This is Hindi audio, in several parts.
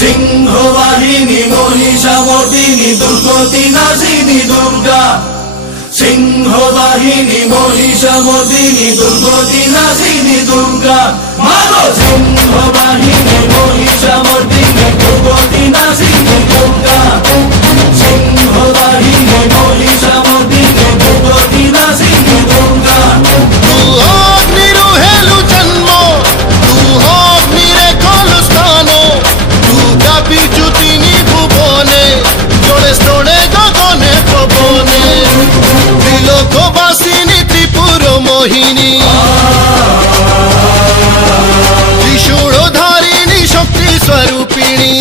সিংহ বাহিনী মহিষামর্দিনী দুর্গতি নাশিনী দুর্গা। সিংহ বাহিনী মহিষামর্দিনী দুর্গতি নাশিনী দুর্গা। মাগো সিংহ বাহিনী মহিষামর্দিনী দুর্গতি নাশিনী দুর্গা। সিংহ বাহিনী মহিষামর্দিনী দুর্গতি নাশিনী দুর্গা। मोहिनी त्रिशूलधारिणी शक्ति स्वरूपिणी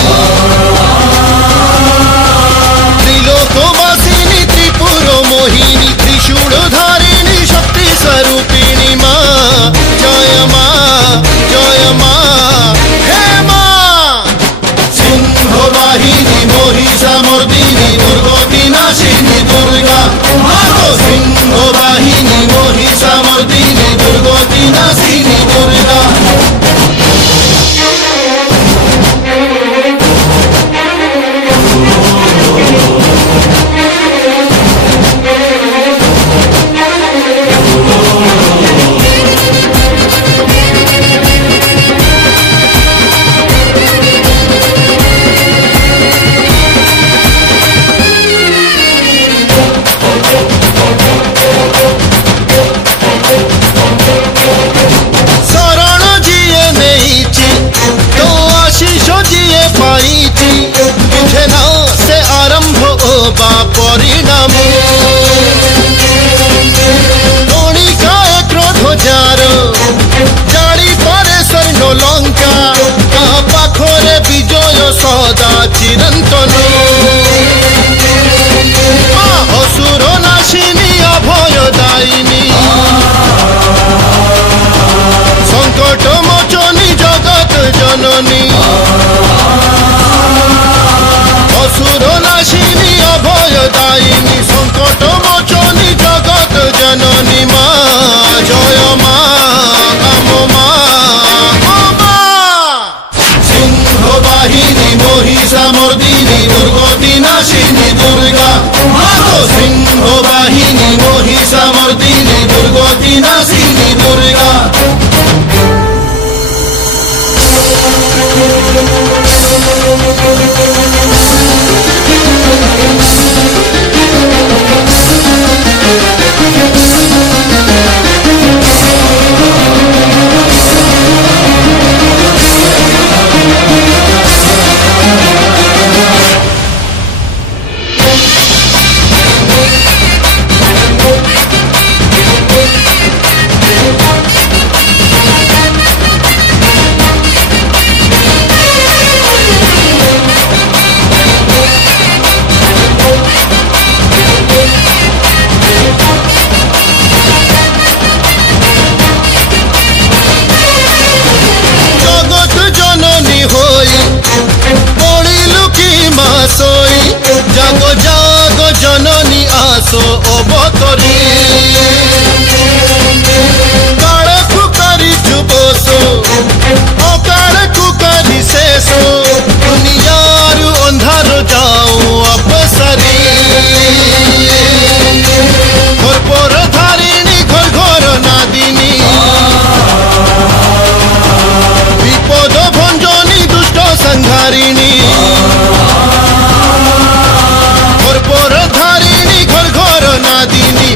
त्रिलोकवासिनी त्रिपुर मोहिनी त्रिशूलधारिणी शक्ति स्वरूपिणी माँ जय माँ हे माँ। सिंह वाहिनी महिषामर्दिनी दुर्गति नाशिनी दुर्गा। सिंह वाहिनी महिषामर्दिनी दुर्गति नाशिनी दुर्गा। परिणाम कणिकाए क्रोध जार जाड़ी पारे स्वर्ण लंका पाखरे विजय सदा चिरंतन। असुर नाशिनी अभयदायिनी संकट मोचनी जगत जननी। असुर नाशिनी अभयदायिनी संकट मोचनी जगत जननी माँ जय माँ। सिंह वाहिनी महिषामर्दिनी दुर्गति नाशिनी दुर्गा। सिंह वाहिनी महिषामर्दिनी दुर्गति नाशिनी दुर्गा। जागो जागो जननी आसो अवतरी काल कुकारी जुबसो अकाल कुकारी शेषो दुनियार अंधार जाओ अपसरी। घर पर धारिणी घर घर नादिनी विपद भंजनी दुष्ट संहारिणी।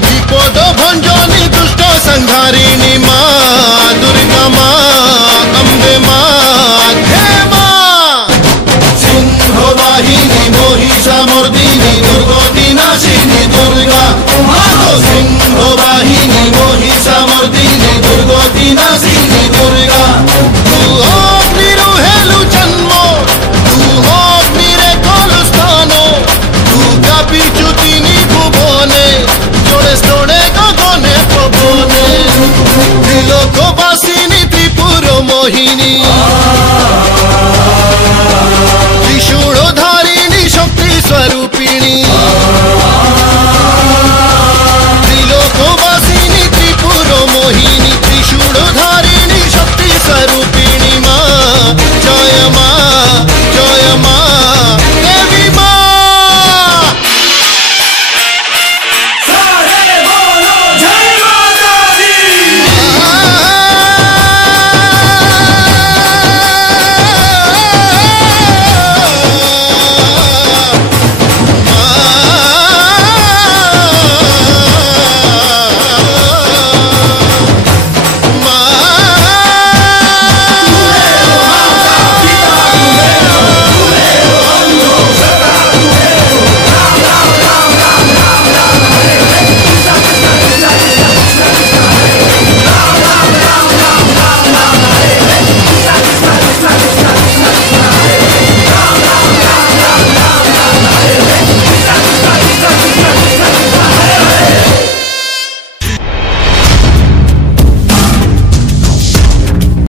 विपद भंजनी दुष्ट संहारिणी माँ दुर्गा माँ अम्बे माँ हे माँ। सिंह वाहिनी महिषामर्दिनी दुर्गति नाशिनी दुर्गा। सिंह वाहिनी